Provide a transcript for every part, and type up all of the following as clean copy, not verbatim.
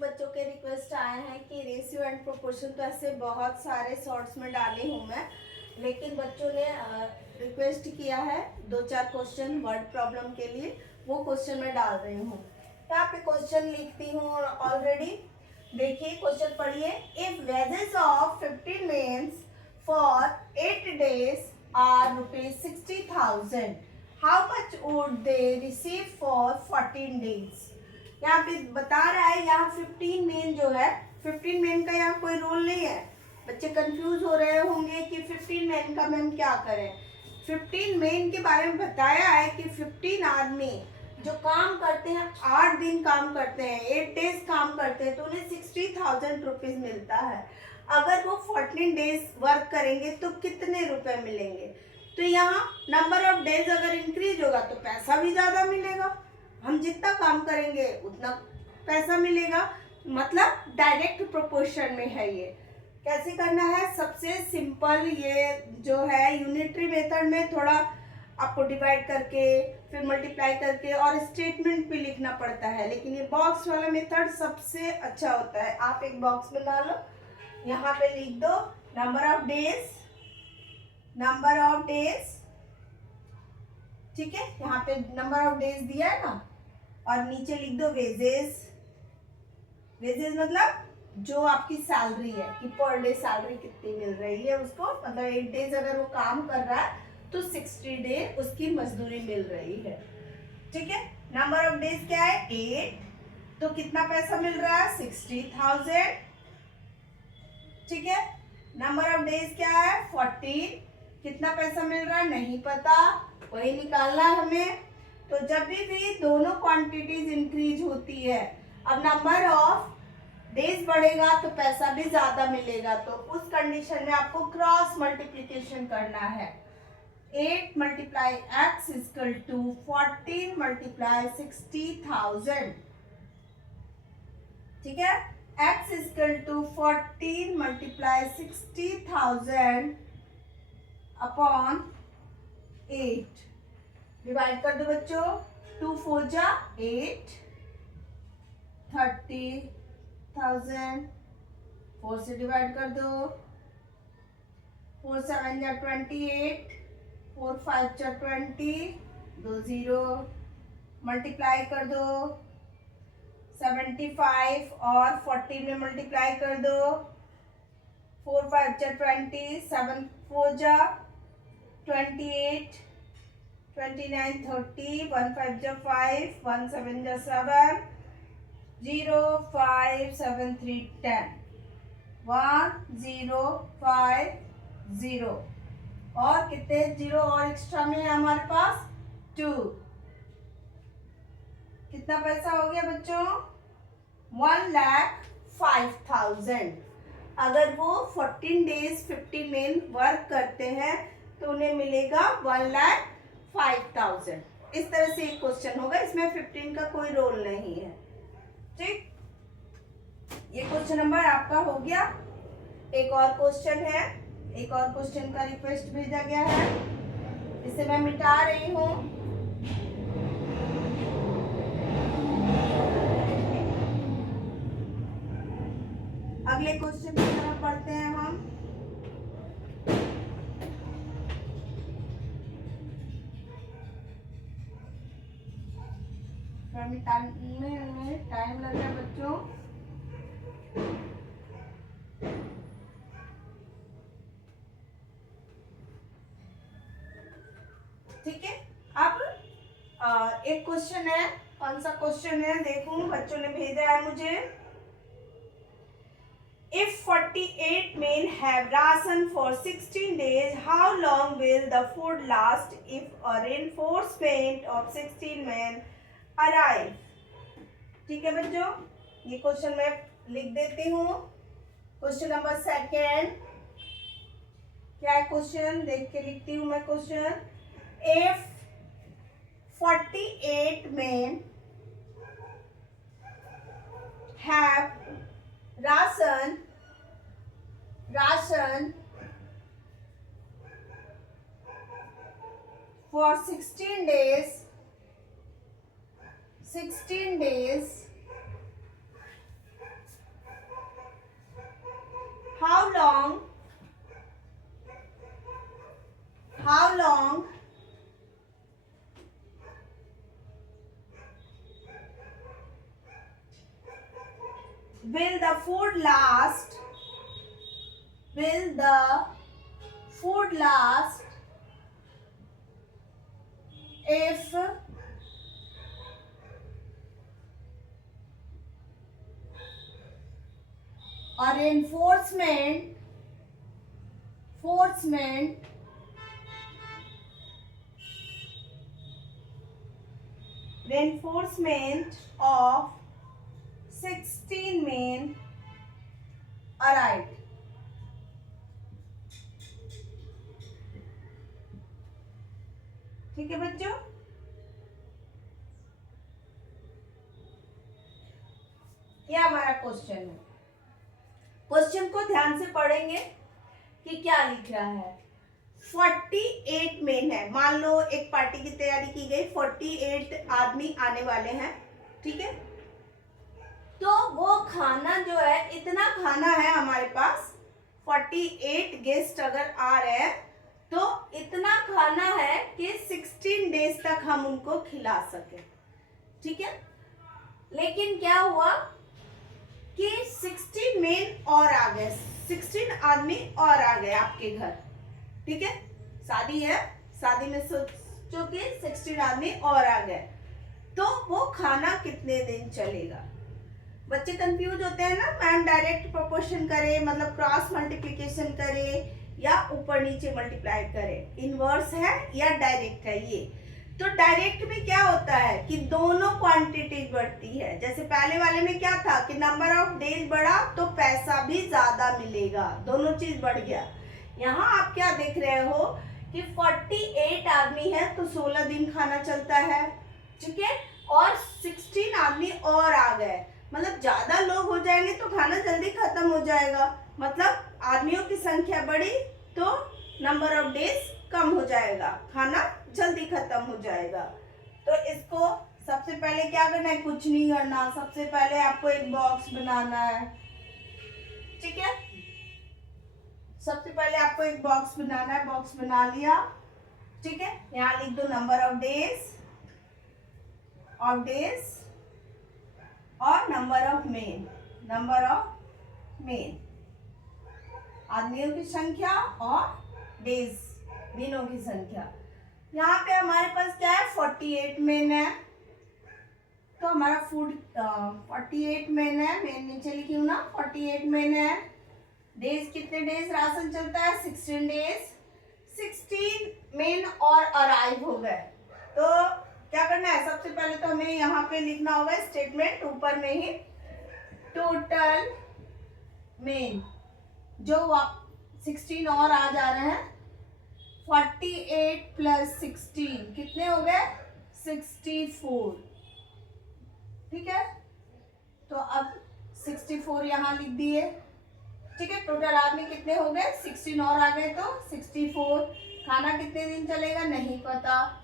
बच्चों के रिक्वेस्ट आए हैं कि रेशियो एंड प्रोपोर्शन तो ऐसे बहुत सारे शॉर्ट्स में डाली हूँ मैं, लेकिन बच्चों ने रिक्वेस्ट किया है 2-4 क्वेश्चन वर्ड प्रॉब्लम के लिए, वो क्वेश्चन मैं डाल रही हूँ। यहाँ पे क्वेश्चन लिखती हूँ ऑलरेडी। देखिए क्वेश्चन पढ़िए। If wages of 15 men's for 8 days are ₹60,000, how much would they receive for 14 days? यहाँ पे बता रहा है, यहाँ 15 मेन जो है, 15 मेन का यहाँ कोई रोल नहीं है। बच्चे कंफ्यूज हो रहे होंगे कि 15 मेन का मैम क्या करें। 15 मेन के बारे में बताया है कि 15 आदमी जो काम करते हैं, 8 दिन काम करते हैं, 8 days काम करते हैं, तो उन्हें 60,000 रुपीज मिलता है। अगर वो 14 days वर्क करेंगे तो कितने रुपए मिलेंगे? तो यहाँ नंबर ऑफ डेज अगर इंक्रीज होगा तो पैसा भी ज्यादा मिलेगा। हम जितना काम करेंगे उतना पैसा मिलेगा, मतलब डायरेक्ट प्रोपोर्शन में है। ये कैसे करना है? सबसे सिंपल ये जो है यूनिटरी मेथड में थोड़ा आपको डिवाइड करके फिर मल्टीप्लाई करके और स्टेटमेंट भी लिखना पड़ता है, लेकिन ये बॉक्स वाला मेथड सबसे अच्छा होता है। आप एक बॉक्स बना लो, यहाँ पे लिख दो नंबर ऑफ डेज, ठीक है, यहाँ पे नंबर ऑफ डेज दिया है ना, और नीचे लिख दो वेजेस मतलब जो आपकी सैलरी है कि पर डे सैलरी कितनी मिल रही है उसको, मतलब 8 days अगर वो काम कर रहा है तो 60 डे उसकी मजदूरी मिल रही है, ठीक है। नंबर ऑफ डेज क्या है? 8, तो कितना पैसा मिल रहा है? 60,000, ठीक है। नंबर ऑफ डेज क्या है? 14, कितना पैसा मिल रहा है? नहीं पता, वही निकालना है हमें। तो जब भी दोनों क्वांटिटीज इंक्रीज होती है, अब नंबर ऑफ डेज बढ़ेगा तो पैसा भी ज्यादा मिलेगा, तो उस कंडीशन में आपको क्रॉस मल्टीप्लिकेशन करना है। 8 multiply x equal to 14 multiply 60,000, ठीक है। x equal to 14 multiply 60,000 upon 8, divide कर दो बच्चों। 2 4 जा 8, 30,000, 4 से डिवाइड कर दो, 4 7 जा 28, 4 5 जा 20, 2 0, मल्टीप्लाई कर दो 75 और 14 में मल्टीप्लाई कर दो, 4 5 जा 20, 7 4 जा 28, 29 30, 1 5 जा 5, 1 7 जा 7, 0 5 7 3 10, 1 0 5 0, और कितने जीरो और एक्स्ट्रा में है हमारे पास? 2। कितना पैसा हो गया बच्चों? 1,05,000। अगर वो 14 days 15 मेन वर्क करते हैं तो उन्हें मिलेगा 1,05,000। इस तरह से एक क्वेश्चन होगा, इसमें 15 का कोई रोल नहीं है, ठीक। ये क्वेश्चन नंबर आपका हो गया। एक और क्वेश्चन है, एक और क्वेश्चन का रिक्वेस्ट भेजा गया है, इसे मैं मिटा रही हूँ। अगले क्वेश्चन की तरफ बढ़ते हैं हम। मिटाने में टाइम लग रहा है बच्चों। ठीक है, अब एक क्वेश्चन है, कौन सा क्वेश्चन है देखूं, बच्चों ने भेजा है मुझे। If 48 men have ration for 16 days, how long will the food last if a reinforcement of 16 men arrive? ठीक है बच्चों, ये क्वेश्चन मैं लिख देती हूँ। क्वेश्चन नंबर 2, क्या है क्वेश्चन, देख के लिखती हूँ मैं question. If 48 men have ration for 16 days long will the food last if a reinforcement of 16 men arrived. ठीक है बच्चों, क्या हमारा क्वेश्चन है। क्वेश्चन को ध्यान से पढ़ेंगे कि क्या लिख रहा है। 48 मेन है, मान लो एक पार्टी की तैयारी की गई, 48 आदमी आने वाले हैं, ठीक है। तो वो खाना जो है, इतना खाना है हमारे पास, 48 गेस्ट अगर आ रहे हैं तो इतना खाना है कि 16 डेज तक हम उनको खिला सके, ठीक है। लेकिन क्या हुआ कि 16 मेन और आ गए, 16 आदमी और आ गए आपके घर, ठीक है। शादी है, शादी में सोचो कि 16 आदमी और आ गए, तो वो खाना कितने दिन चलेगा। बच्चे कंफ्यूज होते हैं ना, मैम डायरेक्ट प्रोपोर्शन करे मतलब क्रॉस मल्टीप्लिकेशन करे या ऊपर नीचे मल्टीप्लाई करे, इनवर्स है या डायरेक्ट है ये। तो डायरेक्ट में क्या होता है कि दोनों क्वांटिटी बढ़ती है। जैसे पहले वाले में क्या था कि नंबर ऑफ डेज बढ़ा तो पैसा भी ज्यादा मिलेगा, दोनों चीज बढ़ गया। यहाँ आप क्या देख रहे हो कि 48 आदमी है तो 16 दिन खाना चलता है, ठीक है। और 16 आदमी और आ गए, मतलब ज्यादा लोग हो जाएंगे तो खाना जल्दी खत्म हो जाएगा, मतलब आदमियों की संख्या बढ़ी तो नंबर ऑफ डेज कम हो जाएगा, खाना जल्दी खत्म हो जाएगा। तो इसको सबसे पहले क्या करना है, कुछ नहीं करना, सबसे पहले आपको एक बॉक्स बनाना है, ठीक है। सबसे पहले आपको एक बॉक्स बनाना है, बॉक्स बना लिया, ठीक है। यहाँ लिख दो नंबर ऑफ डेज और नंबर ऑफ मेन, आदमियों की संख्या और डेज दिनों की संख्या। यहाँ पे हमारे पास क्या है, 48 मेन है, तो हमारा फूड 48 मेन है, मेन नीचे लिखी हूँ ना, 48 मेन है। डेज कितने डेज राशन चलता है, 16 डेज। 16 मेन और अराइव हो गए, तो क्या करना है, सबसे पहले तो हमें यहाँ पे लिखना होगा स्टेटमेंट ऊपर में ही, टोटल मेन जो 16 और आ जा रहे हैं, 48 प्लस 16 कितने हो गए, 64, ठीक है। तो अब 64 यहाँ लिख दिए, ठीक है। टोटल आदमी कितने हो गए, 16 और आ गए तो 64। खाना कितने दिन चलेगा नहीं पता,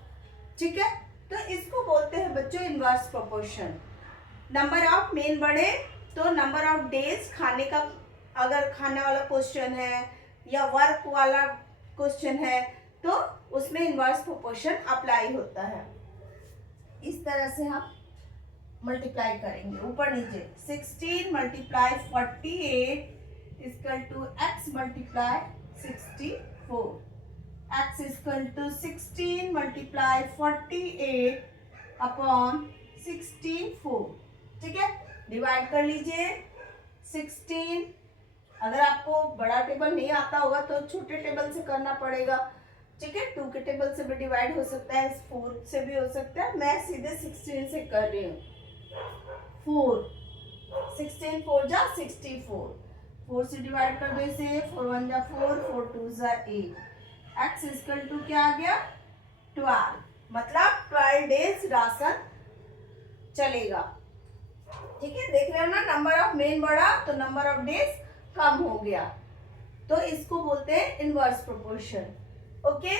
ठीक है। तो इसको बोलते हैं बच्चों inverse proportion. Number of main बढ़े तो नंबर ऑफ डेज, खाने का अगर खाने वाला क्वेश्चन है या वर्क वाला क्वेश्चन है तो उसमें इनवर्स प्रोपोर्शन अप्लाई होता है। इस तरह से हम मल्टीप्लाई करेंगे ऊपर नीचे, 16 multiply 48 equal to x multiply 64, x equal to 16 multiply 48 upon 64, ठीक है। डिवाइड कर लीजिए 16, अगर आपको बड़ा टेबल नहीं आता होगा तो छोटे टेबल से करना पड़ेगा, ठीक है। 2 के टेबल से भी डिवाइड हो सकता है, 4 से भी हो सकता है, मैं सीधे 16 से कर रही हूँ। 4 16 4 जा 64, 4 से डिवाइड कर दो इसे, 4 1 जा 4, 4 2 जा 8, x इक्वल टू क्या आ गया 12, मतलब 12 डेज राशन चलेगा, ठीक है। देख रहे हो ना, नंबर ऑफ मेन बढ़ा तो नंबर ऑफ डेज कम हो गया, तो इसको बोलते हैं इनवर्स प्रोपोर्शन, ओके।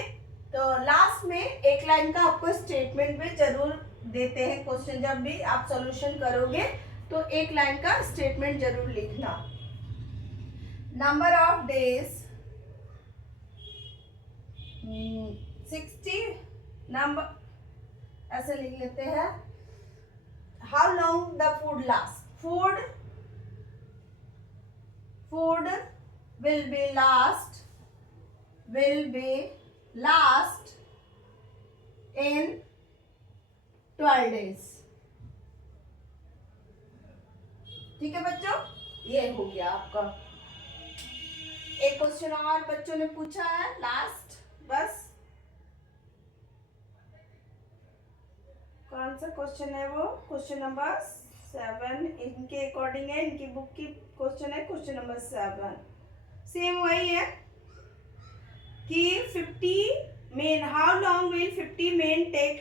तो लास्ट में एक लाइन का आपको स्टेटमेंट भी जरूर देते हैं क्वेश्चन, जब भी आप सॉल्यूशन करोगे तो एक लाइन का स्टेटमेंट जरूर लिखना। नंबर ऑफ डेज 60 नंबर, ऐसे लिख लेते हैं। How long the food last, food will be last in 12 days। ठीक है बच्चों, ये हो गया आपका। एक क्वेश्चन और बच्चों ने पूछा है लास्ट, बस कौन सा क्वेश्चन है वो, क्वेश्चन नंबर 7 इनके अकॉर्डिंग है, इनकी बुक की क्वेश्चन है क्वेश्चन नंबर 7। सेम वही है कि 50 men, how long will 50 men take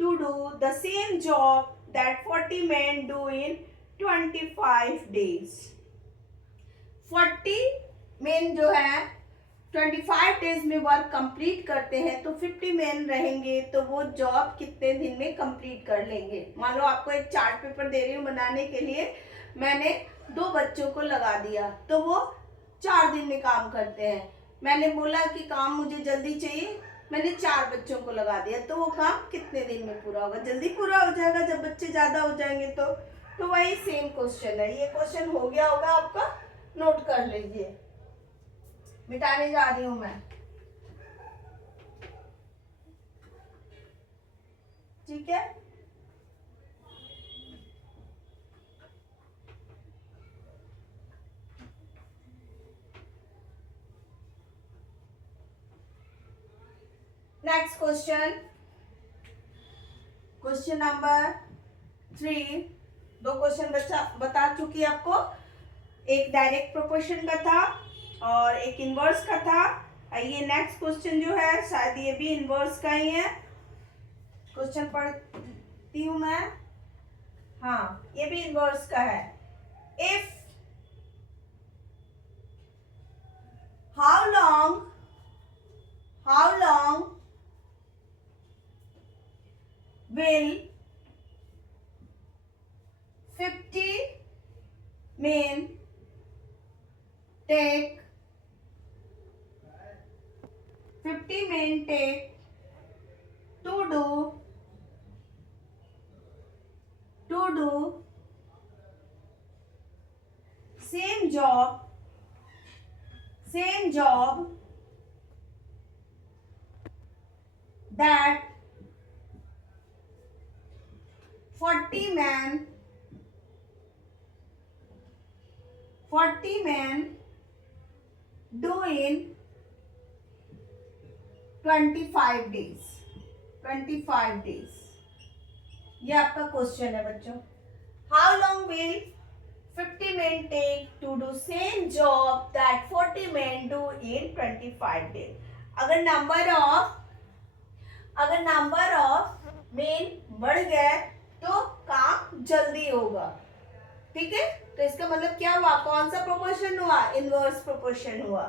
to do the same job that 40 men do in 25 days। 40 men जो है 25 डेज में वर्क कंप्लीट करते हैं, तो 50 मेन रहेंगे तो वो जॉब कितने दिन में कंप्लीट कर लेंगे। मान लो आपको एक चार्ट पेपर दे रही हूँ बनाने के लिए, मैंने 2 बच्चों को लगा दिया तो वो 4 दिन में काम करते हैं। मैंने बोला कि काम मुझे जल्दी चाहिए, मैंने 4 बच्चों को लगा दिया तो वो काम कितने दिन में पूरा होगा, जल्दी पूरा हो जाएगा जब बच्चे ज़्यादा हो जाएंगे तो वही सेम क्वेश्चन है। ये क्वेश्चन हो गया होगा आपका, नोट कर लीजिए, मिटाने जा रही हूं मैं। ठीक है, next question, question number 3। 2 question बता चुकी आपको, एक डायरेक्ट प्रोपोर्शन का था और एक इनवर्स का था। ये नेक्स्ट क्वेश्चन जो है शायद ये भी इनवर्स का ही है। क्वेश्चन पढ़ती हूं मैं, हाँ ये भी इनवर्स का है। If how long will 50 men take to do same job that 40 men do in 25 days। 25 days, ये आपका क्वेश्चन है बच्चों। How long will 50 men take to do same job that 40 men do in 25 days। अगर number of main बढ़ गए तो काम जल्दी होगा। ठीक है, तो इसका मतलब क्या हुआ, कौन सा प्रोपोर्शन हुआ, इनवर्स प्रोपोर्शन हुआ।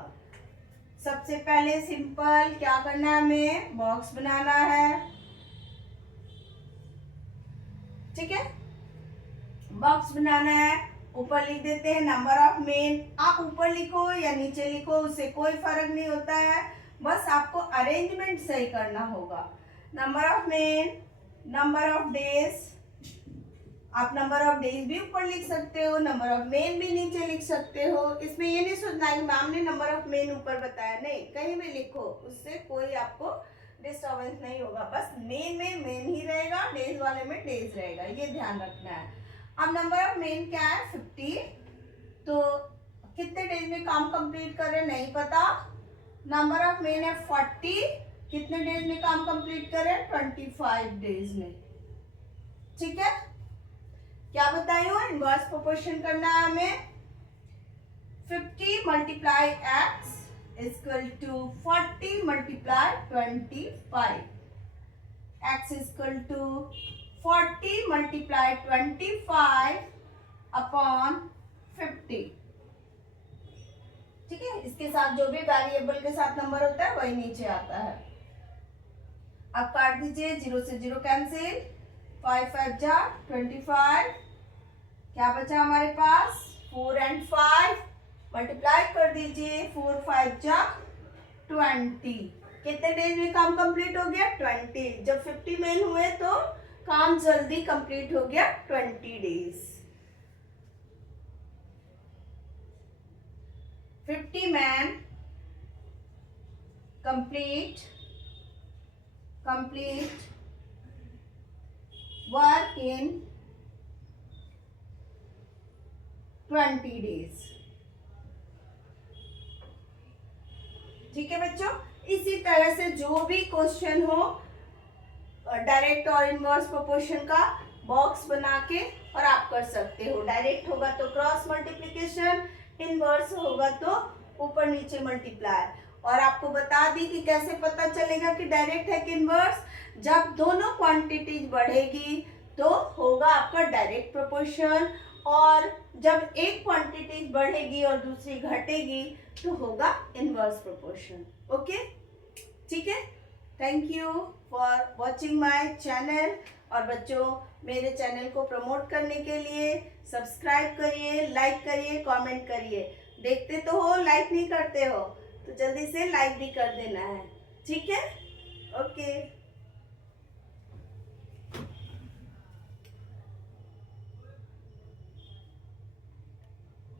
सबसे पहले सिंपल क्या करना है, हमें बॉक्स बनाना है। ठीक है, बॉक्स बनाना है, ऊपर लिख देते हैं नंबर ऑफ मेन। आप ऊपर लिखो या नीचे लिखो उससे कोई फर्क नहीं होता है, बस आपको अरेंजमेंट सही करना होगा। Number of main, number of days, आप नंबर ऑफ डेज भी ऊपर लिख सकते हो, नंबर ऑफ मेन भी नीचे लिख सकते हो। इसमें ये नहीं सोचना है मैम ने नंबर ऑफ मेन ऊपर बताया, नहीं, कहीं भी लिखो, उससे कोई आपको डिस्टर्बेंस नहीं होगा। बस मेन में मेन ही रहेगा, डेज वाले में डेज रहेगा, ये ध्यान रखना है। अब नंबर ऑफ मेन क्या है 50, तो कितने डेज में काम कंप्लीट कर रहे नहीं पता। नंबर ऑफ मेन है 40, कितने डेज में काम कंप्लीट करें 25 डेज में। ठीक है, क्या बताई हूँ, इनवर्स प्रोपोर्शन करना है हमें। 50 multiply x equal to 40 multiply 25, x equal to 40 multiply 25 upon 50। ठीक है, इसके साथ जो भी वेरिएबल के साथ नंबर होता है वही नीचे आता है। अब काट दीजिए, 0 से 0 कैंसिल, 5 5 जा 25, क्या बचा हमारे पास 4 and 5, मल्टीप्लाई कर दीजिए, 4 5 जा 20। कितने डेज में काम कंप्लीट हो गया? 20। जब 50 मैन हुए तो काम जल्दी कंप्लीट हो गया, 20 days. 50 man complete work in 20 days। ठीक है बच्चों, इसी तरह से जो भी क्वेश्चन हो डायरेक्ट और इनवर्स प्रोपोर्शन का बॉक्स बना के और आप कर सकते हो। डायरेक्ट होगा तो क्रॉस मल्टीप्लिकेशन, इनवर्स होगा तो ऊपर नीचे मल्टीप्लाई। और आपको बता दी कि कैसे पता चलेगा कि डायरेक्ट है कि इनवर्स। जब दोनों क्वांटिटीज बढ़ेगी तो होगा आपका डायरेक्ट प्रोपोर्शन, और जब एक क्वांटिटी बढ़ेगी और दूसरी घटेगी तो होगा इनवर्स प्रोपोर्शन। ओके, ठीक है। Thank you for watching my channel. और बच्चों, मेरे चैनल को प्रमोट करने के लिए सब्सक्राइब करिए, लाइक करिए, कमेंट करिए। देखते तो हो, लाइक नहीं करते हो तो जल्दी से लाइक भी कर देना है। ठीक है, ओके।